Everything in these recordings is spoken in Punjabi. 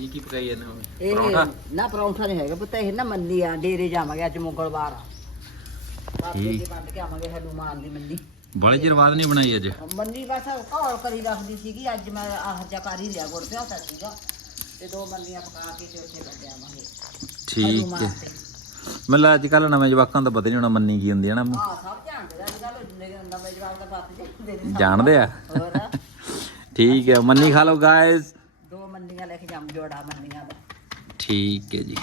ਕੀ ਕੀ ਪਕਾਈ ਜਾਂਦੇ ਹੋ ਇਹ ਨਾ ਪਰੌਂਠਾ ਨਹੀਂ ਹੈਗਾ ਪੁੱਤ ਇਹ ਨਾ ਮੰਡੀ ਆ ਡੇਰੇ ਜਾਵਾਂਗੇ ਅੱਜ ਮੰਗਲਵਾਰ ਆ। ਬਾਬੇ ਠੀਕ। ਦੀ ਬੰਦ ਕੇ ਆਵਾਂਗੇ ਹਨੂਮਾਨ ਦੀ ਮੰਡੀ। ਬੜੇ ਚਿਰ ਬਾਅਦ ਨਹੀਂ ਬਣਾਈ ਅੱਜ? ਮੰਡੀ ਬਸ ਘੋਲ ਕਰੀ ਰੱਖਦੀ ਸੀਗੀ ਅੱਜ ਮੈਂ ਆਹ ਜਿਹਾ ਕਰ ਹੀ ਲਿਆ ਗੁੜ ਪਿਆਤਾ ਸੀਗਾ। ਤੇ ਦੋ ਮੰਡੀਆਂ ਪਕਾ ਕੇ ਤੇ ਉੱਥੇ ਕੱਢ ਆਵਾਂਗੇ। ਠੀਕ ਹੈ। ਤੇ। ਮਤਲਬ ਅੱਜ ਕੱਲ ਨਵੇਂ ਜਵਾਕਾਂ ਦਾ ਪਤਾ ਨਹੀਂ ਹੋਣਾ ਮੰਨੀ ਕੀ ਹੁੰਦੀ ਹੈ ਨਾ। ਹਾਂ ਸਭ ਜਾਣਦੇ ਆ ਅੱਜ ਕੱਲ ਨਵੇਂ ਜਵਾਬ ਦਾ ਬਾਤ ਜਾਣਦੇ ਆ। ਹੋਰ? ਠੀਕ ਹੈ ਮੰਨੀ ਖਾ ਲਓ ਗਾਇਸ ਜੋੜਾ ਦਾ। ਠੀਕ ਹੈ ਜੀ।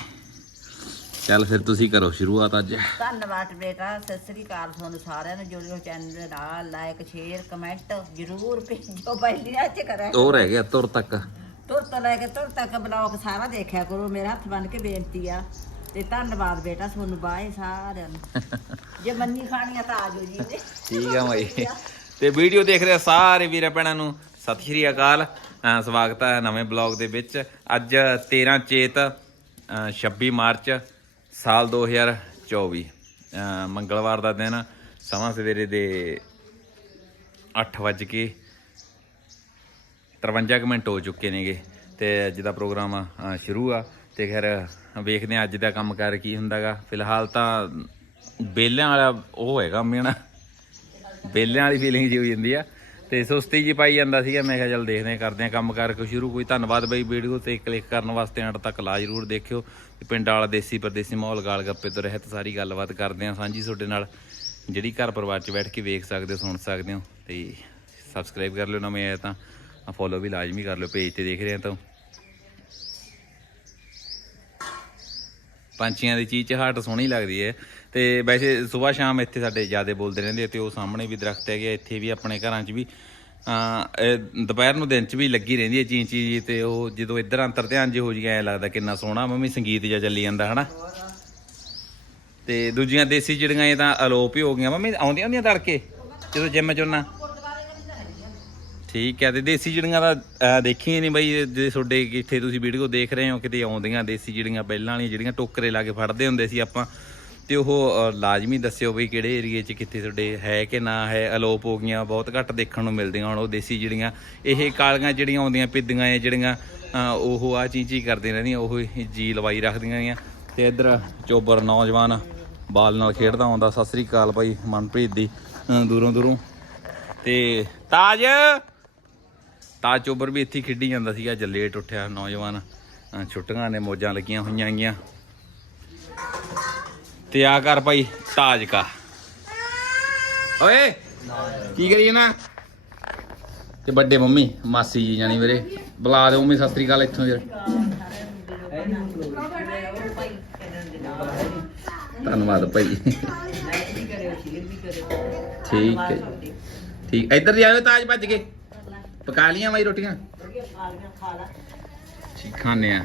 ਚੱਲ ਫਿਰ ਤੁਸੀਂ ਕਰੋ ਸ਼ੁਰੂਆਤ ਅੱਜ। ਧੰਨਵਾਦ ਬੇਟਾ ਸਤਿ ਸ੍ਰੀ ਅਕਾਲ ਤੁਹਾਨੂੰ ਸਾਰਿਆਂ ਨੂੰ ਜੁੜਿਓ ਚੈਨਲ ਨਾਲ ਲਾਈਕ ਸ਼ੇਅਰ ਕਮੈਂਟ ਜਰੂਰ ਭੇਜੋ ਪਹਿਲੀਆਂ ਚ ਕਰਿਆ ਉਹ ਰਹਿ ਗਿਆ ਤੁਰ ਤੱਕ। ਤੁਰ ਤੋਂ ਲੈ ਕੇ ਤੁਰ ਤੱਕ ਬਲੌਗ ਸਾਰਾ ਦੇਖਿਆ ਕਰੋ ਮੇਰਾ ਹੱਥ ਬੰਨ ਕੇ ਬੇਨਤੀ ਆ। ਤੇ ਧੰਨਵਾਦ ਬੇਟਾ ਤੁਹਾਨੂੰ ਬਾਏ ਸਾਰਿਆਂ ਨੂੰ। ਜੇ ਮੰਨੀ ਖਾਣੀ ਆ ਤਾਂ ਆ ਜਾਓ ਜੀ। ਠੀਕ ਆ ਭਾਈ ਤੇ ਵੀਡੀਓ ਦੇਖ ਰਹੇ ਸਾਰੇ ਵੀਰਾਂ ਭੈਣਾਂ ਨੂੰ ਸਤਿ ਸ਼੍ਰੀ ਅਕਾਲ ਅਹ ਸਵਾਗਤ ਹੈ ਨਵੇਂ ਬਲੌਗ ਦੇ ਵਿੱਚ। ਅੱਜ 13 ਚੇਤ ਅਹ 26 ਮਾਰਚ ਸਾਲ 2024 ਅਹ ਮੰਗਲਵਾਰ ਦਾ ਦਿਨ ਸਮਾਂ ਸਵੇਰੇ ਦੇ 8 ਵੱਜ ਕੇ 53 ਕੁ ਮਿੰਟ ਹੋ ਚੁੱਕੇ ਨੇਗੇ ਤੇ ਅੱਜ ਦਾ ਪ੍ਰੋਗਰਾਮ ਅਹ, ਸ਼ੁਰੂ ਆ ਤੇ ਖੈਰ ਵੇਖਦੇ ਆ ਅੱਜ ਦਾ ਕੰਮ ਕਰ ਕੀ ਹੁੰਦਾਗਾ। ਫਿਲਹਾਲ ਤਾਂ ਬੇਲਿਆਂ ਵਾਲਾ ਉਹ ਹੈਗਾ ਮੇਣਾ ਬੇਲਿਆਂ ਵਾਲੀ ਫੀਲਿੰਗ ਜੀ ਹੋ ਜਾਂਦੀ ਆ। ਤੇ ਸੁਸਤੀ ਜੀ ਪਾਈ ਜਾਂਦਾ ਸੀਗਾ, ਮੈਂ ਕਿਹਾ ਚੱਲ ਦੇਖਦੇ ਆ ਕਰਦੇ ਆ ਕੰਮ ਕਰ ਕੇ ਸ਼ੁਰੂ, ਕੋਈ ਧੰਨਵਾਦ ਬਈ ਵੀਡੀਓ ਤੇ ਕਲਿੱਕ ਕਰਨ ਵਾਸਤੇ ਅੰਤ ਤੱਕ ਲਾ ਜਰੂਰ ਦੇਖਿਓ। ਤੇ ਪਿੰਡ ਵਾਲਾ ਦੇਸੀ ਪਰਦੇਸੀ ਮਾਹੌਲ ਗਾਲ ਗੱਪੇ ਤੋਂ ਰਹਿਤ ਸਾਰੀ ਗੱਲਬਾਤ ਕਰਦੇ ਆ ਸਾਂਝੀ ਤੁਹਾਡੇ ਨਾਲ। ਜਿਹੜੀ ਘਰ ਪਰਿਵਾਰ 'ਚ ਬੈਠ ਕੇ ਵੇਖ ਸਕਦੇ ਹੋ, ਸੁਣ ਸਕਦੇ ਹੋ ਤੇ ਸਬਸਕ੍ਰਾਈਬ ਕਰ ਲਿਓ ਨਵੇਂ ਆਏ ਤਾਂ ਫੋਲੋ ਵੀ ਲਾਜ਼ਮੀ ਕਰ ਲਿਓ ਪੇਜ ਤੇ ਦੇਖ ਰਹੇ ਆ ਤਾਂ। ਪੰਛੀਆਂ ਦੀ ਚੀਜ਼ ਚਹਾਟ ਸੋਹਣੀ ਲੱਗਦੀ ਹੈ। ਤੇ ਵੈਸੇ ਸਵੇਰ ਸ਼ਾਮ ਇੱਥੇ ਸਾਡੇ ਜਿਆਦੇ ਬੋਲਦੇ ਰਹਿੰਦੇ ਆ ਤੇ ਉਹ ਸਾਹਮਣੇ ਵੀ ਦਰਖਤ ਹੈਗੇ ਆ, ਇੱਥੇ ਵੀ ਆਪਣੇ ਘਰਾਂ 'ਚ ਵੀ। ਦੁਪਹਿਰ ਨੂੰ ਦਿਨ 'ਚ ਵੀ ਲੱਗੀ ਰਹਿੰਦੀ ਹੈ ਚੀਂਚੀ ਜੀ ਤੇ ਉਹ ਜਦੋਂ ਇੱਧਰ ਅੰਤਰ ਧਿਆਨ ਜੇ ਹੋ ਜੀ ਐ ਲੱਗਦਾ ਕਿੰਨਾ ਸੋਹਣਾ ਮੰਮੀ ਸੰਗੀਤ ਜਿਹਾ ਚੱਲੀ ਜਾਂਦਾ ਹਨਾ? ਤੇ ਦੂਜੀਆਂ ਦੇਸੀ ਚਿੜੀਆਂ ਇਹ ਤਾਂ ਅਲੋਪ ਹੀ ਹੋ ਗਈਆਂ। ਮੰਮੀ ਆਉਂਦੀਆਂ ਹੁੰਦੀਆਂ ਤੜਕੇ? ਜਦੋਂ ਜਿੰਮ ਚ ਠੀਕ ਹੈ ਤੇ ਦੇਸੀ ਚਿੜੀਆਂ ਦਾ ਦੇਖੀਆਂ ਨਹੀਂ ਬਈ ਜੇ ਤੁਹਾਡੇ ਇੱਥੇ ਤੁਸੀਂ ਵੀਡੀਓ ਦੇਖ ਰਹੇ ਹੋ ਕਿਤੇ ਆਉਂਦੀਆਂ ਦੇਸੀ ਚਿੜੀਆਂ ਪਹਿਲਾਂ ਵਾਲੀਆਂ ਜਿਹੜੀਆਂ ਟੋਕਰੇ ਲਾ ਕੇ ਫੜਦੇ ਹੁੰਦੇ ਸੀ ਆਪਾਂ। ਤੇ ਉਹ ਲਾਜ਼ਮੀ ਦੱਸਿਓ ਵੀ ਕਿਹੜੇ ਏਰੀਏ 'ਚ ਕਿੱਥੇ ਤੁਹਾਡੇ ਹੈ ਕਿ ਨਾ ਹੈ? ਅਲੋਪ ਹੋ ਗਈਆਂ ਬਹੁਤ ਘੱਟ ਦੇਖਣ ਨੂੰ ਮਿਲਦੀਆਂ ਹੁਣ ਉਹ ਦੇਸੀ ਜਿਹੜੀਆਂ ਇਹ ਕਾਲੀਆਂ ਜਿਹੜੀਆਂ ਆਉਂਦੀਆਂ ਪਿੱਦੀਆਂ ਇਹ ਜਿਹੜੀਆਂ ਅਹ, ਉਹ ਆ ਚੀਚੀ ਕਰਦੀਆਂ ਰਹਿੰਦੀਆਂ ਉਹ ਜੀ ਲਵਾਈ ਰੱਖਦੀਆਂ ਗੀਆਂ ਤੇ ਇੱਧਰ ਚੋਬਰ ਨੌਜਵਾਨ ਬਾਲ ਨਾਲ ਖੇਡਦਾ ਆਉਂਦਾ ਸਤਿ ਸ੍ਰੀ ਅਕਾਲ ਭਾਈ ਮਨਪ੍ਰੀਤ ਦੀ ਦੂਰੋਂ ਦੂਰੋਂ। ਤੇ ਤਾਜ ਤਾਜ ਚੋਬਰ ਵੀ ਇੱਥੇ ਖੇਡੀ ਜਾਂਦਾ ਸੀਗਾ ਜੱਲੇ ਲੇਟ ਨੌਜਵਾਨ ਛੁੱਟੀਆਂ ਨੇ ਮੋਜਾਂ ਲੱਗੀਆਂ ਹੋਈਆਂ ਗੀਆਂ ਤੇ ਆ ਕਰ ਭਾਈ ਤਾਜ ਕਾ ਓਏ, ਕੀ ਕਰੀ ਨਾ? ਤੇ ਵੱਡੇ ਮੰਮੀ, ਮਾਸੀ ਜੀ ਜਾਨੀ ਵੀਰੇ। ਬੁਲਾ ਦੇ ਮੰਮੀ, ਸਤਿ ਸ੍ਰੀ ਅਕਾਲ ਇੱਥੋਂ ਯਾਰ ਧੰਨਵਾਦ ਭਾਈ। ਠੀਕ ਹੈ ਜੀ। ਠੀਕ। ਇੱਧਰ ਜਾਓ ਤਾਜ ਭੱਜ ਕੇ। ਪਕਾ ਲੀਆਂ ਮਾਈ ਰੋਟੀਆਂ। ਠੀਕ ਖਾਣੇ ਆ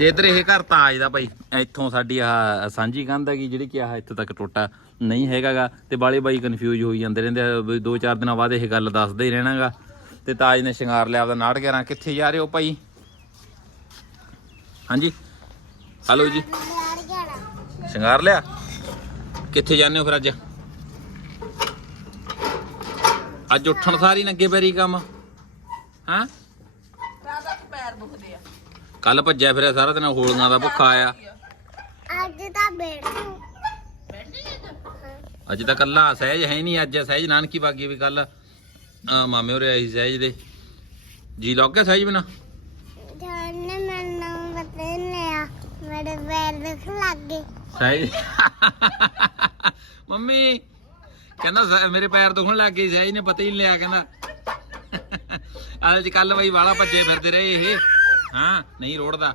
ਤੇ ਇੱਧਰ ਇਹ ਘਰ ਤਾਜ ਦਾ ਭਾਈ ਇੱਥੋਂ ਸਾਡੀ ਆਹ ਸਾਂਝੀ ਕੰਧ ਹੈਗੀ ਜਿਹੜੀ ਕਿ ਆਹ ਇੱਥੋਂ ਤੱਕ ਟੋਟਾ ਨਹੀਂ ਹੈਗਾਗਾ ਤੇ ਬਾਲੇ ਬਾਈ ਕਨਫਿਊਜ਼ ਹੋਈ ਜਾਂਦੇ ਰਹਿੰਦੇ ਆ, ਵੀ ਦੋ ਚਾਰ ਦਿਨਾਂ ਬਾਅਦ ਇਹ ਗੱਲ ਦੱਸਦੇ ਹੀ ਰਹਿਣਾਗਾ। ਤੇ ਤਾਜ ਨੇ ਸ਼ਿੰਗਾਰ ਲਿਆ ਆਪਦਾ ਨਾਟ ਗਿਆਰਾਂ। ਕਿੱਥੇ ਜਾ ਰਹੇ ਹੋ ਭਾਈ? ਹਾਂਜੀ? ਹਲੋ ਜੀ। ਸ਼ਿੰਗਾਰ ਲਿਆ? ਕਿੱਥੇ ਜਾਂਦੇ ਹੋ ਫਿਰ ਅੱਜ? ਅੱਜ ਉੱਠਣ ਸਾਰੀ ਨੰਗੇ ਪੈਰੀ ਕੰਮ। ਹਾਂ? ਪੈਰ ਦੁਖਦੇ ਆ। ਕੱਲ ਭੱਜਿਆ ਫਿਰਿਆ ਸਾਰਾ ਦਿਨ ਹੋਲੀਆਂ ਦਾ ਭੁੱਖਾ ਆਇਆ। ਅੱਜ ਤਾਂ ਬੈਠੂ ਅੱਜ ਤਾਂ ਕੱਲਾ ਸਹਿਜ ਹੈ ਨਹੀਂ ਅੱਜ। ਸਹਿਜ ਨਾਨਕੀ ਬਾਗੀ ਵੀ ਕੱਲ। ਮਾਮੇ ਹੋਰੇ ਆਈ ਸਹਿਜ ਦੇ। ਜੀ ਲੱਗ ਗਿਆ ਸਹਿਜ ਬਿਨਾ? ਜਾਨੇ ਮੈਨੂੰ ਬਤੇ ਲਿਆ। ਮੇਰੇ ਪੈਰ ਦੁਖ ਲੱਗ ਗਏ। ਸਹਿਜ। ਮੰਮੀ ਕਹਿੰਦਾ ਮੇਰੇ ਪੈਰ ਦੁਖਣ ਲੱਗ ਗਏ। ਸਹਿਜ ਨੇ ਪਤਾ ਹੀ ਨਹੀਂ ਲਿਆ ਕਹਿੰਦਾ। ਅੱਜ ਕੱਲ ਬਈ ਵਾਲਾ ਭੱਜੇ ਫਿਰਦੇ ਰਹੇ ਇਹ। ਹਾਂ, ਨਹੀਂ ਰੋੜਦਾ।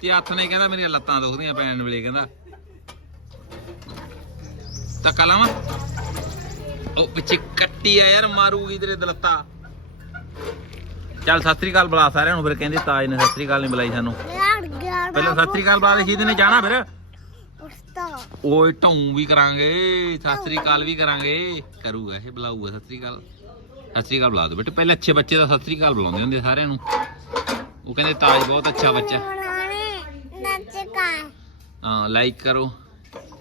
ਤੇ ਹੱਥ ਨੇ ਕਹਿੰਦਾ ਮੇਰੀਆਂ ਲੱਤਾਂ ਦੁਖਦੀਆਂ ਪੈਣ ਵੇਲੇ, ਕਹਿੰਦਾ। ਧੱਕਾ ਲਾਵਾਂ? ਉਹ ਪਿੱਛੇ ਕੱਟੀ ਆ ਯਾਰ, ਮਾਰੂਗੀ ਤੇਰੇ ਦਲੱਤਾ ਚੱਲ, ਸਤਿ ਸ੍ਰੀ ਅਕਾਲ ਬੁਲਾ ਸਾਰਿਆਂ ਨੂੰ, ਫਿਰ ਕਹਿੰਦੇ ਤਾਜ ਨੇ ਸਤਿ ਸ੍ਰੀ ਅਕਾਲ ਨਹੀਂ ਬੁਲਾਈ ਸਾਨੂੰ। ਪਹਿਲਾਂ ਸਤਿ ਸ੍ਰੀ ਅਕਾਲ ਬੁਲਾ ਦੇ ਸ਼ੀਦ ਨੇ ਜਾਣਾ ਫਿਰ? ਉਸਤਾ ਓਏ ਢੌਂ ਵੀ ਕਰਾਂਗੇ, ਸਤਿ ਸ੍ਰੀ ਅਕਾਲ ਵੀ ਕਰਾਂਗੇ। ਕਰੂਗਾ ਇਹ, ਬੁਲਾਊਗਾ ਸਤਿ ਸ੍ਰੀ ਅਕਾਲ। ਸਤਿ ਸ੍ਰੀ ਅਕਾਲ ਬੁਲਾ ਦੋ ਬੇਟੇ, ਪਹਿਲੇ ਅੱਛੇ ਬੱਚੇ ਦਾ ਸਤਿ ਸ੍ਰੀ ਅਕਾਲ ਬੁਲਾਉਂਦੇ ਹੁੰਦੇ ਸਾਰਿਆਂ ਨੂੰ। ਉਹ ਕਹਿੰਦੇ ਤਾਜ ਬਹੁਤ ਅੱਛਾ ਬੱਚਾ। ਬਣਾਣੇ ਨੱਚ ਕਾ ਹਾਂ ਲਾਈਕ ਕਰੋ।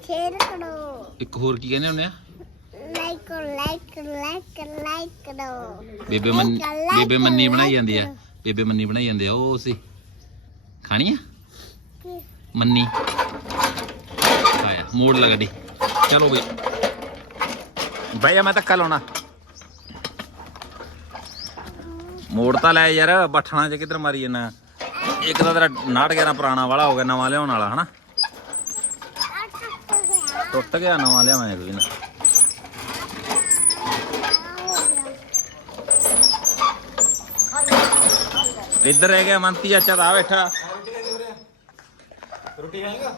ਸ਼ੇਰ ਕਰੋ। ਇੱਕ ਹੋਰ ਕੀ ਕਹਿੰਦੇ ਹੁੰਦੇ ਆ? ਲਾਈਕ ਲਾਈਕ ਲਾਈਕ ਲਾਈਕ ਕਰੋ ਬੇਬੇ ਮੰਨ ਬੇਬੇ ਮੰਨੀ ਬਣਾਈ ਜਾਂਦੀ ਆ। ਬੇਬੇ ਮੰਨੀ ਬਣਾਈ ਜਾਂਦੀ ਆ ਉਹ ਸੀ। ਖਾਣੀ ਆ? ਮੰਨੀ। ਆਇਆ ਮੋੜ ਲਗਾ ਦੀ ਚਲੋ ਬਈ। ਬਈ ਮੈਂ ਧੱਕਾ ਲਾਉਣਾ। ਮੋੜ ਤਾਂ ਲੈ ਯਾਰ, ਬੱਠਣਾ ਚ ਕਿੱਧਰ ਮਾਰੀ ਜਨਾ ਇੱਕ ਤਾਂ ਤੇਰਾ 911 ਪੁਰਾਣਾ ਵਾਲਾ ਹੋ ਗਿਆ, ਨਵਾਂ ਲਿਆਉਣ ਵਾਲਾ, ਹਨਾ? ਟੁੱਟ ਗਿਆ, ਨਵਾਂ ਲਿਆਵਾਂਗੇ ਕੋਈ ਨਾ। ਇੱਧਰ ਰਹਿ ਗਿਆ ਮੰਤੀ, ਚਾਚਾ ਦਾ ਬੈਠਾ। ਰੋਟੀ ਖਾਏਗਾ?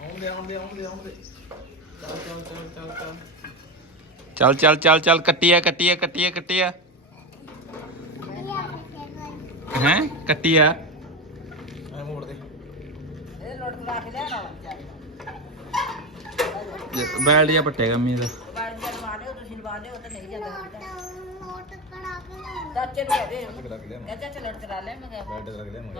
ਆਉਂਦੇ ਆਉਂਦੇ ਆਉਂਦੇ ਆਉਂਦੇ। ਚੱਲ ਚੱਲ ਚੱਲ ਚੱਲ। ਚੱਲ ਚੱਲ ਚੱਲ ਚੱਲ ਕੱਟੀ ਆ ਕੱਟਿਆ ਕੱਟਿਆ। ਹੈ, ਕੱਟਿਆ। ਐ ਮੋੜ ਦੇ ਇਹ ਲੋਟ ਲਾ ਕੇ ਲੈ ਆਣਾ ਬੈਲ ਜਾਂ ਪੱਟੇਗਾ ਮੀ ਦਾ ਲਵਾ ਦਿਓ ਤੁਸੀਂ ਲਵਾ ਨਹੀਂ ਜਾਂਦਾ ਮੋਟ ਕੜਾ ਕੇ ਲੈ ਚਾਚੇ ਚਾਚਾ ਚ ਲੜ ਚਲਾ ਲੈ ਮੈਂ ਬੈਲ ਚਲਾ ਕੇ ਲੈ ਮੈਂ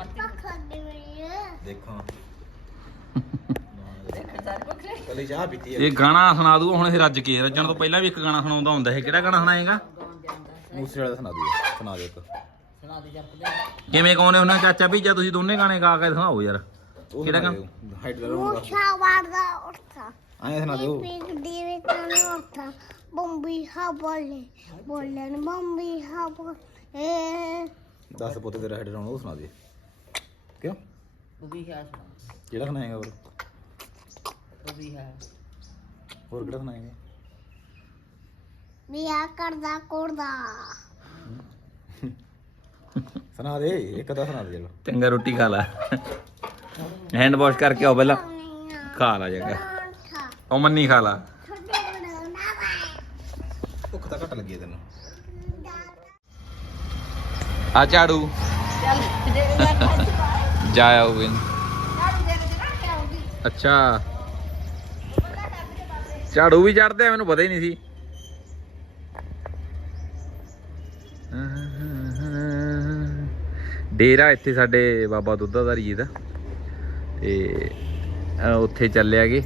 ਕੱਲੀ ਚਾਹ ਪੀਤੀ ਇਹ ਗਾਣਾ ਸੁਣਾ ਦੂ ਹੁਣ ਇਹ ਰੱਜ ਕੇ ਰੱਜਣ ਤੋਂ ਪਹਿਲਾਂ ਵੀ ਇੱਕ ਗਾਣਾ ਸੁਣਾਉਂਦਾ ਹੁੰਦਾ ਹੈ ਕਿਹੜਾ ਗਾਣਾ ਸੁਣਾਏਗਾ? ਮੂਸੇ ਵਾਲਾ ਸੁਣਾ ਦਿਓ ਸੁਣਾ ਦਿਓ ਇੱਕ। ਸੁਣਾ ਦੇ ਜੱਪ ਦੇ। ਕਿਵੇਂ ਗਾਉਂਦੇ ਉਹਨਾਂ ਚਾਚਾ ਵੀ ਜਾਂ ਤੁਸੀਂ ਦੋਨੇ ਗਾਣੇ ਗਾ ਕੇ ਦਿਖਾਓ ਯਾਰ। ਕਿਹੜਾ ਗਾਣਾ? ਹਾਈਟ ਲੈ ਲਓ ਮੂਛਾ ਵਾਰਦਾ ਉੱਠਾ ਐਂ ਸੁਣਾ ਦਿਓ। ਪਿੰਕ ਦੀ ਵਿੱਚ ਨੂੰ ਉੱਠਾ ਬੰਬੀ ਹਾ ਬੋਲੇ ਬੋਲਣ ਬੰਬੀ ਹਾ ਬੋਲੇ 10 ਪੁੱਤ ਤੇਰਾ ਹਾਈਟ ਲਾਉਣਾ ਉਹ ਸੁਣਾ ਦੇ। ਕਿਉਂ? ਉਹ ਵੀ ਹੈ ਸੁਣਾ। ਕਿਹੜਾ ਸੁਣਾਏਗਾ ਹੋਰ? ਉਹ ਵੀ ਹੈ। ਹੋਰ ਕਿਹੜਾ ਸੁਣਾਏਗਾ ਵਿਆਹ ਕਰਦਾ ਕੋੜਦਾ। ਸੁਣਾ ਦੇ ਇੱਕ ਦਾ ਸੁਣਾ ਦੇ ਚਲੋ। ਚੰਗਾ ਰੋਟੀ ਖਾ ਲੈ। ਹੈਂਡ ਵਾਸ਼ ਕਰਕੇ ਆਓ ਪਹਿਲਾਂ। ਖਾ ਲਾ ਜਗਾ ਉੱਠਾ ਉਹ ਮੰਨੀ ਖਾ ਲਾ। ਛੋਟੇ ਬਣਾਉਣਾ ਵਾ। ਭੁੱਖ ਤਾਂ ਘੱਟ ਲੱਗੀ ਹੈ ਤੈਨੂੰ। ਆ ਝਾੜੂ। ਚੱਲ ਜਿਹੜੇ ਦਾ ਜਾ ਆਉਗੇ ਝਾੜੂ ਦੇ ਕੇ ਨਾ ਕਿ ਆਉਂਦੀ ਅੱਛਾ। ਝਾੜੂ ਵੀ ਚੜਦੇ ਆ, ਮੈਨੂੰ ਪਤਾ ਹੀ ਨਹੀਂ ਸੀ। ਡੇਰਾ ਇੱਥੇ ਸਾਡੇ ਬਾਬਾ ਦੁੱਧਾਧਾਰੀ ਜੀ ਦਾ ਤੇ ਉੱਥੇ ਚੱਲਿਆ ਗੇ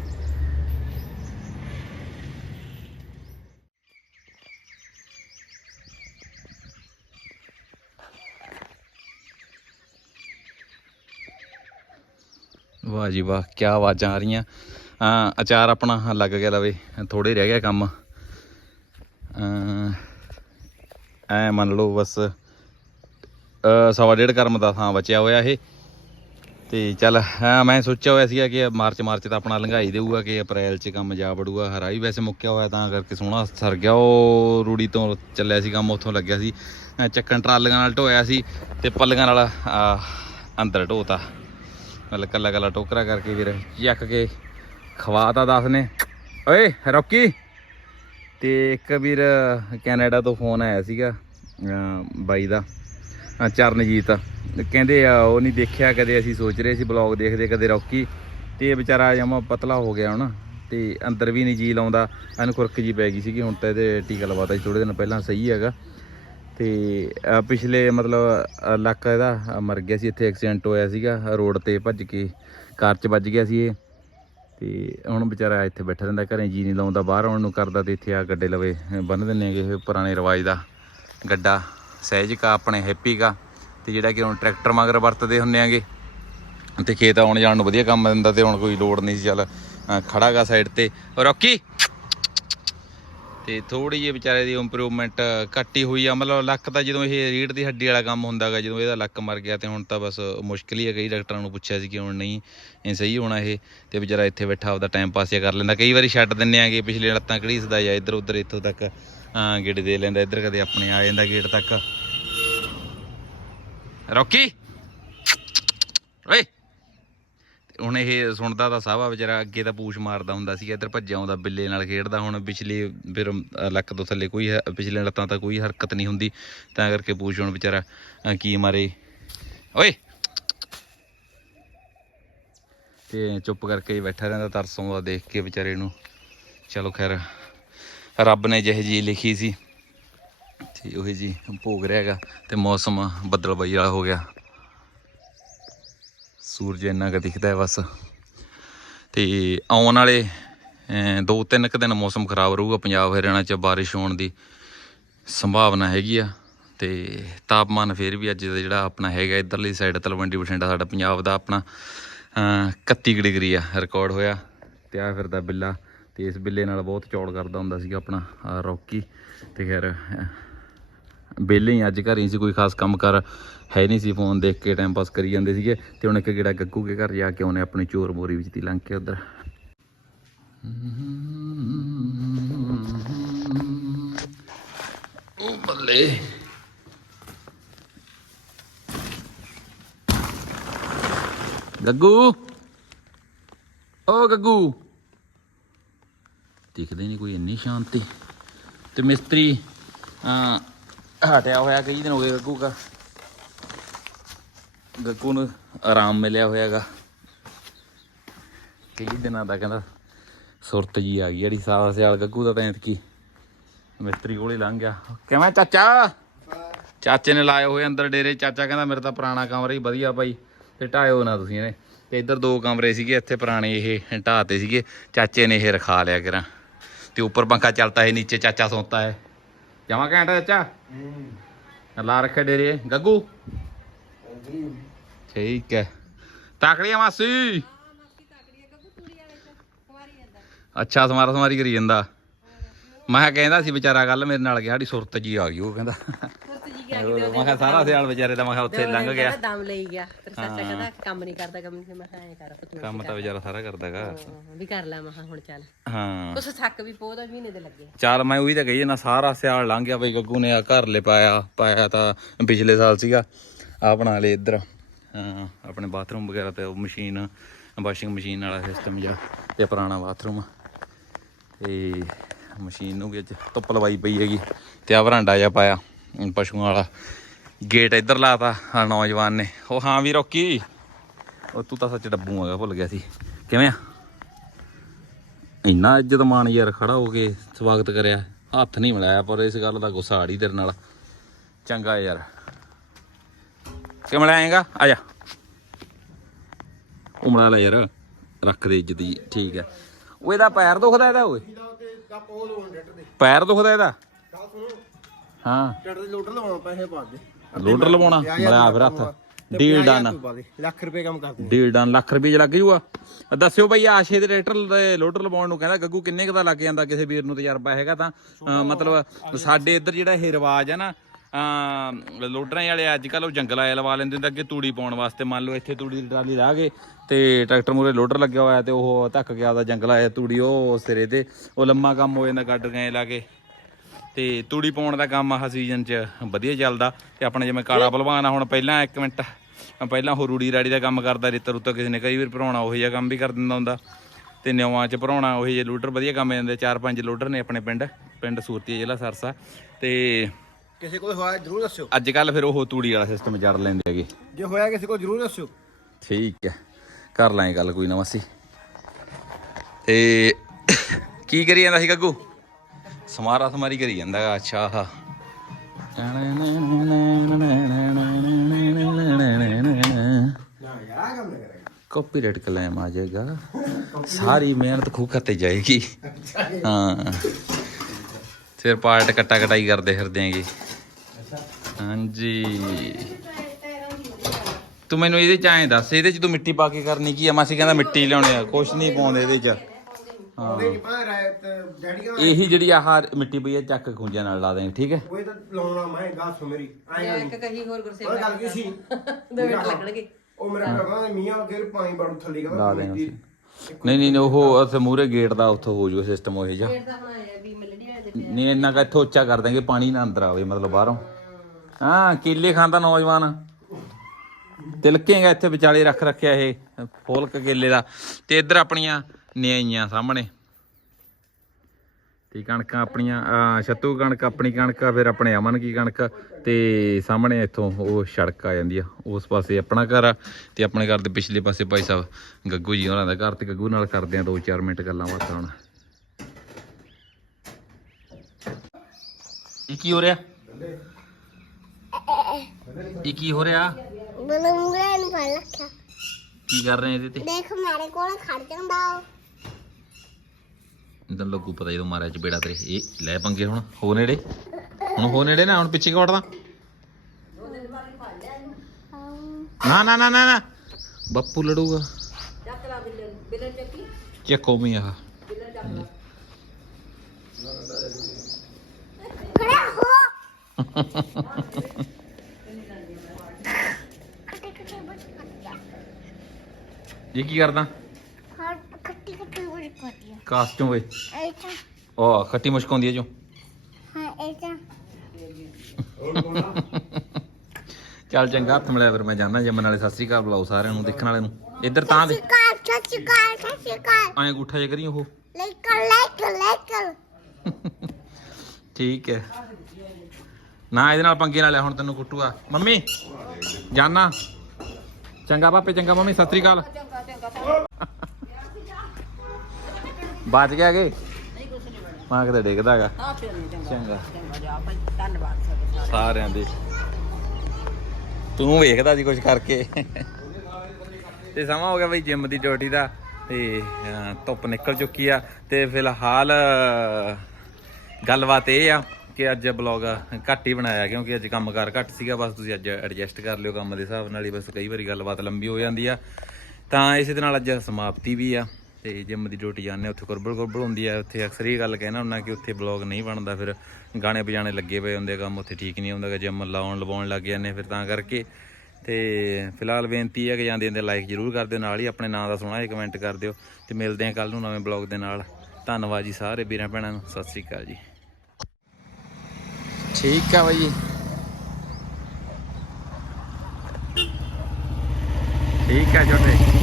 ਵਾਹ ਜੀ ਵਾਹ ਕੀ ਆਵਾਜ਼ਾਂ ਆ ਰਹੀਆਂ। ਅਚਾਰ ਆਪਣਾ ਲੱਗ ਗਿਆ ਲਵੇ ਥੋੜੇ ਰਹਿ ਗਿਆ ਕੰਮ। ਅਹ, ਐ ਮੰਨ ਲਓ ਬਸ ਸਵਾ ਡੇਢ ਕਰਮ ਦਾ ਥਾਂ ਬਚਿਆ ਹੋਇਆ ਇਹ। ਤੇ ਚੱਲ ਮੈਂ ਸੋਚਿਆ ਹੋਇਆ ਸੀਗਾ ਕਿ ਮਾਰਚ ਮਾਰਚ ਤਾਂ ਆਪਣਾ ਲੰਘਾਈ ਦੇਊਗਾ ਕਿ ਅਪ੍ਰੈਲ 'ਚ ਕੰਮ ਜਾ ਵੜੂਗਾ, ਹਰਾ ਵੀ ਵੈਸੇ ਮੁੱਕਿਆ ਹੋਇਆ ਤਾਂ ਕਰਕੇ ਸੋਹਣਾ ਸਰ ਗਿਆ। ਉਹ ਰੂੜੀ ਤੋਂ ਚੱਲਿਆ ਸੀ ਕੰਮ, ਉੱਥੋਂ ਲੱਗਿਆ ਸੀ। ਚੱਕਣ ਟਰਾਲੀਆਂ ਨਾਲ ਢੋਇਆ ਸੀ ਤੇ ਪੱਲੀਆਂ ਨਾਲ ਅੰਦਰ ਢੋਤਾ। ਮਤਲਬ ਕੱਲਾ ਕੱਲਾ ਟੋਕਰਾ ਕਰਕੇ ਵੀਰ ਚੱਕ ਕੇ ਖਵਾਤਾ ਦੱਸ ਨੇ। ਓਏ ਰੌਕੀ। ਤੇ ਇੱਕ ਵੀਰ ਕੈਨੇਡਾ ਤੋਂ ਫੋਨ ਆਇਆ ਸੀਗਾ ਬਾਈ ਦਾ ਅ, ਚਰਨਜੀਤ ਕਹਿੰਦੇ ਆ ਉਹ ਨਹੀਂ ਦੇਖਿਆ ਕਦੇ ਅਸੀਂ ਸੋਚ ਰਹੇ ਸੀ ਬਲੌਗ ਦੇਖਦੇ ਕਦੇ ਰੌਕੀ। ਤੇ ਵਿਚਾਰਾ ਜਮਾ ਪਤਲਾ ਹੋ ਗਿਆ ਹੁਣ ਤੇ ਅੰਦਰ ਵੀ ਨਹੀਂ ਜੀ ਲਾਉਂਦਾ। ਇਹਨੂੰ ਖੁਰਕ ਜੀ ਪੈ ਗਈ ਸੀਗੀ ਹੁਣ ਤਾਂ ਇਹਦੇ ਟੀਕਾ ਲਵਾਤਾ ਸੀ ਥੋੜੇ ਦਿਨ ਪਹਿਲਾਂ ਸਹੀ ਹੈਗਾ। ਤੇ ਪਿਛਲੇ ਮਤਲਬ ਅ, ਲੱਕ ਇਹਦਾ ਮਰ ਗਿਆ ਸੀ ਇੱਥੇ ਐਕਸੀਡੈਂਟ ਹੋਇਆ ਸੀਗਾ ਰੋਡ ਤੇ ਭੱਜ ਕੇ ਕਾਰ 'ਚ ਵੱਜ ਗਿਆ ਸੀ ਇਹ। ਤੇ ਹੁਣ ਵਿਚਾਰਾ ਇੱਥੇ ਬੈਠਾ ਰਹਿੰਦਾ ਘਰੇ ਜੀ ਨਹੀਂ ਲਾਉਂਦਾ ਬਾਹਰ ਆਉਣ ਨੂੰ ਕਰਦਾ ਤੇ ਇੱਥੇ ਆ ਗੱਡੇ ਲਵੇ ਬੰਨ ਦਿੰਨੇ ਹੈਗੇ ਇਹ ਪੁਰਾਣੇ ਰਿਵਾਜ ਦਾ। ਗੱਡਾ ਸਹਿਜਕਾ ਆਪਣੇ ਹੈਪੀ ਕਾ ਤੇ ਜਿਹੜਾ ਕਿ ਹੁਣ ਟਰੈਕਟਰ ਮਗਰ ਵਰਤਦੇ ਹੁੰਨੇ ਆਗੇ ਤੇ ਖੇਤ ਆਉਣ ਜਾਣ ਨੂੰ ਵਧੀਆ ਕੰਮ ਦਿੰਦਾ ਤੇ ਹੁਣ ਕੋਈ ਲੋੜ ਨਹੀਂ ਸੀ ਚੱਲ ਅ, ਖੜਾਗਾ ਸਾਈਡ ਤੇ। ਉਹ ਰੌਕੀ! ਤੇ ਥੋੜੀ ਜਿਹੀ ਵਿਚਾਰੇ ਦੀ ਇੰਪਰੂਵਮੈਂਟ ਘੱਟ ਹੀ ਹੋਈ ਆ। ਮਤਲਬ ਲੱਕ ਤਾਂ ਜਦੋਂ ਇਹ ਰੀੜ ਦੀ ਹੱਡੀ ਵਾਲਾ ਕੰਮ ਹੁੰਦਾਗਾ, ਜਦੋਂ ਇਹਦਾ ਲੱਕ ਮਰ ਗਿਆ ਤੇ ਹੁਣ ਤਾਂ ਬਸ ਮੁਸ਼ਕਿਲ ਹੀ ਹੈ ਕਈ ਡਾਕਟਰਾਂ ਨੂੰ ਪੁੱਛਿਆ ਸੀ ਕਿ ਹੁਣ ਨਹੀਂ, ਇਹ ਸਹੀ ਹੋਣਾ ਇਹ, ਤੇ ਵਿਚਾਰਾ ਇੱਥੇ ਬੈਠਾ, ਆਪਦਾ ਟਾਈਮ ਪਾਸ ਜਿਹਾ ਕਰ ਲੈਂਦਾ। ਕਈ ਵਾਰੀ ਛੱਡ ਦਿੰਨੇ ਆਗੇ, ਪਿਛਲੇ ਲੱਤਾਂ ਘੜੀਸਦਾ ਜਾਂ ਇੱਧਰ ਉੱਧਰ ਇੱਥੋਂ ਤੱਕ, ਅਹ ਦੇ ਲੈਂਦਾ, ਇੱਧਰ ਕਦੇ ਆਪਣੇ ਆ ਜਾਂਦਾ ਗੇਟ ਤੱਕ। ਰੌਕੀ! ਓਏ! ਹੁਣ ਇਹ ਸੁਣਦਾ ਤਾਂ ਸਾਵਾ ਵਿਚਾਰਾ, ਅੱਗੇ ਤਾਂ ਪੂਛ ਮਾਰਦਾ ਹੁੰਦਾ ਸੀ ਇੱਧਰ ਭੱਜਿਆ ਆਉਂਦਾ, ਬਿੱਲੇ ਨਾਲ ਖੇਡਦਾ। ਹੁਣ ਪਿਛਲੇ ਫਿਰ ਲੱਕ ਤੋਂ ਥੱਲੇ ਕੋਈ ਹੈ- ਪਿਛਲੇ ਲੱਤਾਂ ਤਾਂ ਕੋਈ ਹਰਕਤ ਨਹੀਂ ਹੁੰਦੀ। ਤਾਂ ਕਰਕੇ ਪੂਛ ਹੁਣ ਵਿਚਾਰਾ ਕੀ ਮਾਰੇ। ਓਏ! ਤੇ ਚੁੱਪ ਕਰਕੇ ਬੈਠਾ ਰਹਿੰਦਾ, ਤਰਸ ਆਉਂਦਾ ਦੇਖ ਕੇ ਵਿਚਾਰੇ ਨੂੰ। ਚਲੋ ਖੈਰ, ਰੱਬ ਨੇ ਜਿਹੇ ਜੀ ਲਿਖੀ ਸੀ। ਤੇ ਉਹੀ ਜੀ ਭੋਗ ਰਿਹਾ ਹੈਗਾ, ਤੇ ਮੌਸਮ ਬੱਦਲ ਬਈ ਵਾਲਾ ਹੋ ਗਿਆ। ਸੂਰਜ ਇੰਨਾ ਕੁ ਦਿਖਦਾ ਹੈ ਬਸ। ਤੇ ਆਉਣ ਵਾਲੇ ਅਹ, ਦੋ ਤਿੰਨ ਕੁ ਦਿਨ ਮੌਸਮ ਖਰਾਬ ਰਹੂਗਾ ਪੰਜਾਬ ਹਰਿਆਣਾ ਚ ਬਾਰਿਸ਼ ਹੋਣ ਦੀ ਸੰਭਾਵਨਾ ਹੈਗੀ ਆ। ਤੇ ਤਾਪਮਾਨ ਫਿਰ ਵੀ ਅੱਜ ਦਾ ਜਿਹੜਾ ਆਪਣਾ ਹੈਗਾ ਇਧਰਲੀ ਸਾਈਡ ਤਲਵੰਡੀ ਬਠਿੰਡਾ ਸਾਡਾ ਪੰਜਾਬ ਦਾ ਆਪਣਾ ਅਹ 31 ਕੁ ਡਿਗਰੀ ਆ ਰਿਕਾਰਡ ਹੋਇਆ। ਤੇ ਆ ਫਿਰਦਾ ਬਿੱਲਾ ਤੇ ਇਸ ਬਿੱਲੇ ਨਾਲ ਬਹੁਤ ਚੌੜ ਕਰਦਾ ਹੁੰਦਾ ਸੀਗਾ ਆਪਣਾ ਰੌਕੀ। ਤੇ ਖੈਰ ਵਿਹਲੇ ਹੀ ਅੱਜ ਘਰੇ ਹੀ ਸੀ, ਕੋਈ ਖਾਸ ਕੰਮ ਕਰ ਹੈ ਨਹੀਂ ਸੀ ਫੋਨ ਦੇਖ ਕੇ ਟਾਈਮ ਪਾਸ ਕਰੀ ਜਾਂਦੇ ਸੀਗੇ ਤੇ ਹੁਣ ਇੱਕ ਗੇੜਾ ਗੱਗੂ ਕੇ ਘਰ ਜਾ ਕੇ ਉਹਨੇ ਆਪਣੀ ਚੋਰ ਮੋਰੀ ਵਿੱਚ ਦੀ ਲੰਘ ਕੇ ਉਧਰ। ਉਹ ਬੱਲੇ। ਗੱਗੂ। ਓ ਗੱਗੂ। ਦਿਖਦੇ ਨਹੀਂ ਕੋਈ ਇੰਨੀ ਸ਼ਾਂਤੀ। ਤੇ ਮਿਸਤਰੀ ਆ ਹਟਿਆ ਹੋਇਆ ਕਈ ਦਿਨ ਹੋ ਗਏ ਗੱਗੂ ਦਾ ਗੱਗੂ ਨੂੰ ਆਰਾਮ ਮਿਲਿਆ ਹੋਇਆਗਾ। ਕਈ ਦਿਨਾਂ ਦਾ ਕਹਿੰਦਾ ਸੁਰਤ ਜੀ ਆ ਗਈ ਜਿਹੜੀ ਸਾਰਾ ਸਿਆਲ ਗੱਗੂ ਦਾ ਤਾਂ ਕੀ ਮਿਸਤਰੀ ਕੋਲੇ ਲੰਘ ਗਿਆ। ਕਿਵੇਂ ਚਾਚਾ? ਚਾਚੇ ਨੇ ਲਾਏ ਹੋਏ ਅੰਦਰ ਡੇਰੇ, ਚਾਚਾ ਕਹਿੰਦਾ ਮੇਰਾ ਤਾਂ ਪੁਰਾਣਾ ਕਮਰਾ ਹੀ ਵਧੀਆ ਭਾਈ, ਤੇ ਢਾਇਓ ਨਾ ਤੁਸੀਂ ਇਹਨੇ। ਤੇ ਇੱਧਰ ਦੋ ਕਮਰੇ ਸੀਗੇ, ਇੱਥੇ ਪੁਰਾਣੇ ਇਹ ਢਾਤੇ ਸੀਗੇ, ਚਾਚੇ ਨੇ ਇਹ ਰਖਾ ਲਿਆ ਕਰਾਂ। ਤੇ ਉੱਪਰ ਪੰਖਾ ਚੱਲਤਾ ਹੈ ਨੀਚੇ ਚਾਚਾ ਸੌਂਤਾ ਹੈ। ਜਮਾ ਘੰਟਾ ਚਾਚਾ? ਲਾ ਰੱਖਿਆ ਡੇਰੇ। ਗੱਗੂ? ਠੀਕ ਹੈ। ਤਾਕੜੀਆਂ ਮਾਸੀ? ਅੱਛਾ ਸਮਾਰਾ ਸਮਾਰੀ ਕਰੀ ਜਾਂਦਾ। ਮੈਂ ਕਿਹਾ ਕਹਿੰਦਾ ਸੀ ਵਿਚਾਰਾ ਕੱਲ ਮੇਰੇ ਨਾਲ ਗਿਆ ਸਾਡੀ ਸੁਰਤ ਜੀ ਆ ਗਈ ਉਹ ਕਹਿੰਦਾ। ਮੈਂ ਕਿਹਾ ਸਾਰਾ ਸਿਆਲ ਵਿਚਾਰੇ ਦਾ ਮੈਂ ਕਿਹਾ ਉੱਥੇ ਲੰਘ ਗਿਆ। ਦਮ ਲਈ ਗਿਆ। ਤੇ ਚਾਚਾ ਕਹਿੰਦਾ ਕੰਮ ਨਹੀਂ ਕਰਦਾ ਕੰਮ ਨਹੀਂ ਮੈਂ ਕਿਹਾ ਐਂ ਕਰ ਤੂੰ ਕੰਮ ਤਾਂ ਵਿਚਾਰਾ ਸਾਰਾ ਕਰਦਾਗਾ ਵੀ ਕਰ ਲੈ ਮੈਂ ਕਿਹਾ ਹੁਣ ਚੱਲ। ਹਾਂ। ਕੁਛ ਥੱਕ ਵੀ ਪੋਦਾ ਮਹੀਨੇ ਦੇ ਲੱਗੇ। ਚੱਲ ਮੈਂ ਉਹੀ ਤਾਂ ਕਹੀ ਨਾ ਸਾਰਾ ਸਿਆਲ ਲੰਘ ਗਿਆ ਬਈ ਗੱਗੂ ਨੇ ਆ ਘਰ ਲੈ ਪਾਇਆ ਪਾਇਆ ਤਾਂ ਪਿਛਲੇ ਸਾਲ ਸੀਗਾ। ਆ ਬਣਾ ਲਏ ਇੱਧਰ। ਹਾਂ ਆਪਣੇ ਬਾਥਰੂਮ ਵਗੈਰਾ ਤੇ ਉਹ ਮਸ਼ੀਨ ਵਾਸ਼ਿੰਗ ਮਸ਼ੀਨ ਵਾਲਾ ਸਿਸਟਮ ਜਿਹਾ ਤੇ ਪੁਰਾਣਾ ਬਾਥਰੂਮ। ਤੇ ਮਸ਼ੀਨ ਨੂੰ ਵੀ ਅੱਜ ਧੁੱਪ ਲਵਾਈ ਪਈ ਹੈਗੀ ਤੇ ਆ ਵਰਾਂਡਾ ਜਿਹਾ ਪਾਇਆ। ਪਸ਼ੂਆਂ ਵਾਲਾ ਗੇਟ ਇੱਧਰ ਲਾਤਾ ਆ ਨੌਜਵਾਨ ਨੇ। ਉਹ ਹਾਂ ਵੀ ਰੋਕੀ। ਉਹ ਤੂੰ ਤਾਂ ਸੱਚ ਡੱਬੂ ਹੈਗਾ ਭੁੱਲ ਗਿਆ ਸੀ। ਕਿਵੇਂ ਆ? ਇੰਨਾ ਇੱਜ਼ਤ ਮਾਨ ਯਾਰ ਖੜਾ ਹੋ ਕੇ ਸਵਾਗਤ ਕਰਿਆ। ਹੱਥ ਨਹੀਂ ਮਿਲਾਇਆ, ਪਰ ਇਸ ਗੱਲ ਦਾ ਗੁੱਸਾ ਆੜੀ ਤੇਰੇ ਨਾਲ। ਚੰਗਾ ਯਾਰ। ਕਿਵੇਂ ਲਾਏਗਾ ਆ ਜਾ। ਉਹ ਲੈ ਯਾਰ। ਰੱਖ ਦੇ ਇੱਜ਼ਤ ਦੀ ਠੀਕ ਹੈ। ਉਹ ਇਹਦਾ ਪੈਰ ਦੁਖਦਾ ਇਹਦਾ, ਓਏ। ਪੈਰ ਦੁਖਦਾ ਇਹਦਾ? ਹਾਂ। ਲੋਟਰ ਲਵਾਉਣਾ ਪੈਸੇ ਪਾ ਦੇ ਲੋਡਰ ਲਵਾਉਣਾ? ਮਿਲਾ ਫਿਰ ਹੱਥ ਡੀਲ ਡਨ। ਲੱਖ ਰੁਪਏ ਕੰਮ ਕਰਦੇ ਡੀਲ ਡਨ ਲੱਖ ਰੁਪਏ ਚ ਲੱਗ ਜੂਗਾ। ਦੱਸਿਓ ਬਈ ਆਸ਼ੇ ਦੇ ਟਰੈਕਟਰ ਲੋਡਰ ਲਵਾਉਣ ਨੂੰ ਕਹਿੰਦਾ ਗੱਗੂ ਕਿੰਨੇ ਕੁ ਦਾ ਲੱਗ ਜਾਂਦਾ ਕਿਸੇ ਵੀਰ ਨੂੰ ਤਜਰਬਾ ਹੈਗਾ ਤਾਂ? ਮਤਲਬ ਸਾਡੇ ਇੱਧਰ ਜਿਹੜਾ ਇਹ ਰਿਵਾਜ ਹੈ ਨਾ ਲੋਡਰਾਂ ਵਾਲੇ ਅੱਜ ਕੱਲ ਉਹ ਜੰਗਲ ਆਏ ਲਵਾ ਲੈਂਦੇ ਹੁੰਦੇ ਅੱਗੇ ਤੂੜੀ ਪਾਉਣ ਵਾਸਤੇ। ਮੰਨ ਲਓ ਇੱਥੇ ਤੂੜੀ ਦੀ ਟਰਾਲੀ ਲਾ ਕੇ ਤੇ ਟਰੈਕਟਰ ਮੂਰੇ ਲੋਡਰ ਲੱਗਿਆ ਹੋਇਆ ਤੇ ਉਹ ਧੱਕ ਗਿਆ ਉਹਦਾ ਜੰਗਲ ਆਇਆ ਤੂੜੀ ਉਹ ਸਿਰੇ ਤੇ। ਉਹ ਲੰਮਾ ਕੰਮ ਹੋ ਜਾਂਦਾ ਗੱਡ ਗਏ ਲਾ ਕੇ। ਤੇ ਤੂੜੀ ਪਾਉਣ ਦਾ ਕੰਮ ਆਹ ਸੀਜ਼ਨ 'ਚ ਵਧੀਆ ਚੱਲਦਾ ਤੇ ਆਪਣੇ ਜਿਵੇਂ ਕਾਲਾ ਭਲਵਾਨ ਆ ਹੁਣ ਪਹਿਲਾਂ ਇੱਕ ਮਿੰਟ ਪਹਿਲਾਂ ਉਹ ਰੂੜੀ ਰਾੜੀ ਦਾ ਕੰਮ ਕਰਦਾ ਰੇਤਾ ਰੁੱਤਾ ਕਿਸੇ ਨੇ ਕਈ ਵਾਰ ਭਰਾਉਣਾ ਉਹੀ ਜਿਹਾ ਕੰਮ ਵੀ ਕਰ ਦਿੰਦਾ ਹੁੰਦਾ। ਤੇ ਨਿਉਆਂ 'ਚ ਭਰਾਉਣਾ ਉਹੀ ਜਿਹੇ ਲੋਡਰ ਵਧੀਆ ਕੰਮ ਜਾਂਦੇ ਚਾਰ ਪੰਜ ਲੋਡਰ ਨੇ ਆਪਣੇ ਪਿੰਡ ਪਿੰਡ ਸੂਰਤੀ ਜ਼ਿਲ੍ਹਾ ਸਰਸਾ। ਤੇ ਕਿਸੇ ਕੋਲ ਹੋਇਆ ਜਰੂਰ ਦੱਸਿਓ। ਅੱਜ ਕੱਲ ਫਿਰ ਉਹ ਤੂੜੀ ਵਾਲਾ ਸਿਸਟਮ ਜੜ ਲੈਂਦੇ ਹੈਗੇ। ਜੇ ਹੋਇਆ ਕਿਸੇ ਕੋਲ ਜਰੂਰ ਦੱਸਿਓ। ਠੀਕ ਹੈ ਕਰ ਲਾਂਗੇ ਗੱਲ ਕੋਈ ਨਾ ਮਾਸੀ। ਤੇ ਕੀ ਕਰੀ ਜਾਂਦਾ ਸੀ ਗੱਗੂ? ਸਮਾਰਾ ਸਮਾਰੀ ਕਰੀ ਜਾਂਦਾ ਗਾ, ਅੱਛਾ ਆਹ। ਕਾਪੀਰਾਈਟ ਕਲੇਮ ਆ ਜਾਏਗਾ। ਸਾਰੀ ਮਿਹਨਤ ਖੂਖਾ ਤੇ ਜਾਏਗੀ। ਹਾਂ। ਫਿਰ ਪਾਰਟ ਕੱਟਾ ਕਟਾਈ ਕਰਦੇ ਫਿਰਦੇ ਆਂਗੇ। ਹਾਂਜੀ। ਤੂੰ ਮੈਨੂੰ ਇਹਦੇ ਚ ਐਂ ਦੱਸ ਇਹਦੇ ਚ ਤੂੰ ਮਿੱਟੀ ਪਾ ਕੇ ਕਰਨੀ ਕੀ ਆ? ਮਾਸੀ ਕਹਿੰਦਾ ਮਿੱਟੀ ਲਿਆਉਣੇ ਆ। ਕੁਛ ਨਹੀਂ ਪਾਉਂਦੇ ਇਹਦੇ ਚ। ਉਹਦੇ ਨਹੀਂ ਰਾਇਤ ਇਹੀ ਜਿਹੜੀ ਆਹ ਮਿੱਟੀ ਪਈ ਆ ਚੱਕ ਖੁੰਝਾਂ ਨਾਲ ਲਾ ਦੇਂਗੇ ਠੀਕ ਹੈ? ਉਹ ਤਾਂ ਲਾਉਣਾ ਮੈਂ ਗੱਲ ਸੁਣ ਮੇਰੀ ਐਂ ਇੱਕ ਕਹੀ ਹੋਰ ਗੁਰਸੇ ਉਹ ਗੱਲ ਕੀ ਸੀ? ਦੋ। ਮਿੰਟ ਲੱਗਣਗੇ। ਉਹ ਮੇਰਾ ਕਹਿੰਦਾ ਮੀਆਂ ਫਿਰ ਪਾਣੀ ਬੜੂ ਥੱਲੇ ਲਾ ਕਹਿੰਦਾ ਦੇਂਗੇ ਮਿੱਟੀ। ਨਹੀਂ ਨਹੀਂ ਨਹੀਂ, ਉਹ ਉੱਥੇ ਮੂਰੇ ਗੇਟ ਦਾ ਉੱਥੋਂ ਹੋ ਜੂਗਾ ਸਿਸਟਮ ਉਹ ਜਿਹਾ। ਫੇਰ ਤਾਂ ਹੁਣ ਆਇਆ ਵੀ ਮਿਲਣੀ ਆ ਜੇ ਨਹੀਂ ਇੰਨਾ ਕਾ ਇੱਥੋਂ ਉੱਚਾ ਕਰ ਦੇਂਗੇ ਪਾਣੀ ਨਾ ਅੰਦਰ ਆਵੇ ਮਤਲਬ ਬਾਹਰੋਂ। ਹਾਂ ਕੇਲੇ ਖਾਂਦਾ ਨੌਜਵਾਨ। ਤਿਲਕੇਗਾ ਇੱਥੇ ਵਿਚਾਲੇ ਰੱਖ ਰੱਖਿਆ ਇਹ ਫੋਲਕ ਕੇਲੇ ਦਾ। ਤੇ ਇੱਧਰ ਆਪਣੀਆਂ ਨਿਆਈਆਂ ਸਾਹਮਣੇ। ਤੇ ਕਣਕਾਂ ਆਪਣੀਆਂ ਛੱਤੂ ਕਣਕ ਆਪਣੀ ਕਣਕ ਆ, ਫਿਰ ਆਪਣੇ ਅਮਨ ਕੀ ਕਣਕ ਤੇ ਸਾਹਮਣੇ ਇੱਥੋਂ ਉਹ ਸੜਕ ਆ ਜਾਂਦੀ ਆ। ਉਸ ਪਾਸੇ ਆਪਣਾ ਘਰ ਆ ਤੇ ਆਪਣੇ ਘਰ ਦੇ ਪਿਛਲੇ ਪਾਸੇ ਭਾਈ ਸਾਹਿਬ ਗੱਗੂ ਜੀ ਹੋਰਾਂ ਦਾ ਘਰ ਤੇ ਗੱਗੂ ਨਾਲ ਕਰਦੇ ਆ 2-4 ਮਿੰਟ ਗੱਲਾਂ ਬਾਤਾਂ ਹੁਣ। ਇਹ ਕੀ ਹੋ ਰਿਹਾ? ਇਹ ਕੀ ਹੋ ਰਿਹਾ? ਬਲੂੰਗੇ ਨੂੰ ਫੜ ਰੱਖਿਆ। ਕੀ ਕਰ ਰਹੇ ਇਹਦੇ ਤੇ? ਦੇਖ ਮੇਰੇ ਕੋਲ ਖੜ ਜਾਂਦਾ ਇਦਾਂ ਲੱਗੂ ਪਤਾ ਜਦੋਂ ਮਾਰਿਆ ਚ ਬੇੜਾ ਤੇਰੇ ਇਹ ਲੈ ਪੰਗੇ ਹੁਣ ਹੋ ਨੇੜੇ ਹੁਣ ਹੋ ਨੇੜੇ ਨਾ ਹੁਣ ਪਿੱਛੇ ਕਿਉਂ ਨਾ ਨਾ ਨਾ ਨਾ ਨਾ ਬੱਪੂ ਲੜੂਗਾ ਚੱਕ ਲਾ ਬਿੱਲੇ ਆ ਕੀ ਕਰਦਾ ਖੱਟੀ ਵੇ ਮੁਸ਼ਕ ਆਉਂਦੀ ਹੈ ਜੋ। ਹਾਂ ਇਹ ਤਾਂ ਚੱਲ ਚੰਗਾ ਹੱਥ ਮਿਲਿਆ ਫਿਰ ਮੈਂ ਜਾਣਾ ਜੰਮਨ ਵਾਲੇ ਸਤਿ ਸ੍ਰੀ ਅਕਾਲ ਬੁਲਾਓ ਸਾਰਿਆਂ ਨੂੰ ਦੇਖਣ ਵਾਲੇ ਨੂੰ। ਇੱਧਰ ਤਾਂ ਦੇ ਚਿਕਾਰ ਚਿਕਾਰ ਚਿਕਾਰ ਐਂ ਗੁੱਠਾ ਜਿਹਾ ਕਰੀ ਉਹ? ਲੈ ਕਰ ਲੈ ਕਰ ਲੈ ਕਰ ਠੀਕ ਹੈ। ਨਾ ਇਹਦੇ ਨਾਲ ਪੰਗੇ ਨਾ ਲਿਆ ਹੁਣ ਤੈਨੂੰ ਕੁੱਟੂਆ ਮੰਮੀ ਜਾਨਾ। ਚੰਗਾ ਪਾਪੇ ਚੰਗਾ ਮੰਮੀ ਸਤਿ ਸ੍ਰੀ ਅਕਾਲ। ਬਚ ਗਿਆ ਗੇ ਮਾਂ ਕਿਤੇ ਡਿੱਗਦਾਗਾ ਹਾਂ ਫਿਰ ਨਹੀਂ ਚੰਗਾ। ਚੰਗਾ। ਚੰਗਾ ਜਾ ਭਾਈ ਧੰਨਵਾਦ ਤੁਹਾਡੇ ਸਾਰਿਆਂ ਸਾਰਿਆਂ ਦੇ। ਤੂੰ ਵੇਖਦਾ ਜੀ ਕੁਝ ਕਰਕੇ। ਤੇ ਸਮਾਂ ਹੋ ਗਿਆ ਬਈ ਜਿਮ ਦੀ ਡਿਊਟੀ ਦਾ। ਤੇ ਅਹ, ਧੁੱਪ ਨਿਕਲ ਚੁੱਕੀ ਆ। ਤੇ ਫਿਲਹਾਲ ਅਹ, ਗੱਲਬਾਤ ਇਹ ਆ ਕਿ ਅੱਜ ਬਲੌਗ ਘੱਟ ਹੀ ਬਣਾਇਆ ਕਿਉਂਕਿ ਅੱਜ ਕੰਮਕਾਰ ਘੱਟ ਸੀਗਾ। ਬਸ ਤੁਸੀਂ ਅੱਜ ਐਡਜਸਟ ਕਰ ਲਿਓ ਕੰਮ ਦੇ ਹਿਸਾਬ ਨਾਲ ਹੀ। ਬਸ ਕਈ ਵਾਰੀ ਗੱਲਬਾਤ ਲੰਬੀ ਹੋ ਜਾਂਦੀ ਆ। ਤਾਂ ਇਸੇ ਦੇ ਨਾਲ ਅੱਜ ਸਮਾਪਤੀ ਵੀ ਆ। ਤੇ ਜਿੰਮ ਦੀ ਡਿਊਟੀ ਜਾਂਦੇ ਉੱਥੇ ਕੁਰਬਲ ਕੁਰਬਲ ਹੁੰਦੀ ਆ, ਉੱਥੇ ਅਕਸਰ ਇਹ ਗੱਲ ਕਹਿਣਾ ਹੁੰਦਾ ਕਿ ਉੱਥੇ ਬਲੌਗ ਨਹੀਂ ਬਣਦਾ, ਫਿਰ ਗਾਣੇ ਵਜਾਣੇ ਲੱਗੇ ਪਏ ਹੁੰਦੇ ਕੰਮ ਉੱਥੇ ਠੀਕ ਨਹੀਂ ਹੁੰਦਾ ਕਿ ਜਿਮ ਲਾਉਣ ਲਵਾਉਣ ਲੱਗ ਜਾਂਦੇ ਫਿਰ ਤਾਂ ਕਰਕੇ। ਤੇ ਫਿਲਹਾਲ ਬੇਨਤੀ ਹੈ ਕਿ ਜਾਂਦੇ ਜਾਂਦੇ ਲਾਈਕ ਜ਼ਰੂਰ ਕਰ ਦਿਓ, ਨਾਲ ਹੀ ਆਪਣੇ ਨਾਂ ਦਾ ਸੋਹਣਾ ਜਿਹਾ ਕਮੈਂਟ ਕਰ ਦਿਓ, ਤੇ ਮਿਲਦੇ ਹਾਂ ਕੱਲ ਨੂੰ ਨਵੇਂ ਬਲੌਗ ਦੇ ਨਾਲ। ਧੰਨਵਾਦ ਜੀ ਸਾਰੇ ਵੀਰਾਂ ਭੈਣਾਂ ਨੂੰ, ਸਤਿ ਸ੍ਰੀ ਅਕਾਲ ਜੀ। ਠੀਕ ਆ ਬਾਈ ਠੀਕ ਆ ਛੋਟੇ।